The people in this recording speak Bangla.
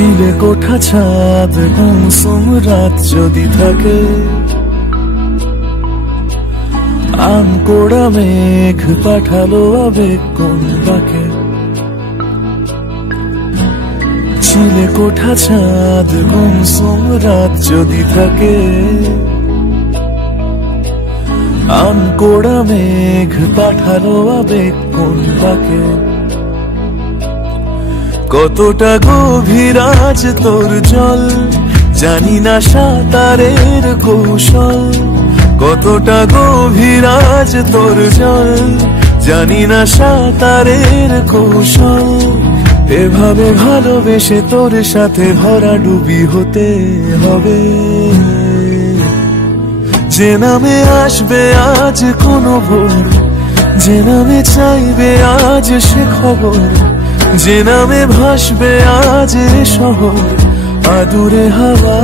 ঝিলে কোঠা ছাদ গুমসুম রাত যদি থাকে, আনকোড়া মেঘ পাঠালো আবেগ কোন বাকে। ঝিলে কোঠা ছাদ গুমসুম রাত যদি থাকে, আনকোড়া মেঘ পাঠালো আবেগ কোন বাকে। কতটা গভীর আজ তোর জল, জানি না সাঁতারের কৌশল। কতটা গভীর আজ তোর জল, জানি না সাঁতারের কৌশল। এভাবে ভালোবেসে তোর সাথে ভরা ডুবি হতে হবে, যে নামে আসবে আজ কোনো ভোর, যে নামে চাইবে আজ সে খবর, যে নামে ভাসবে আজ শহর আদুরে হাওয়া।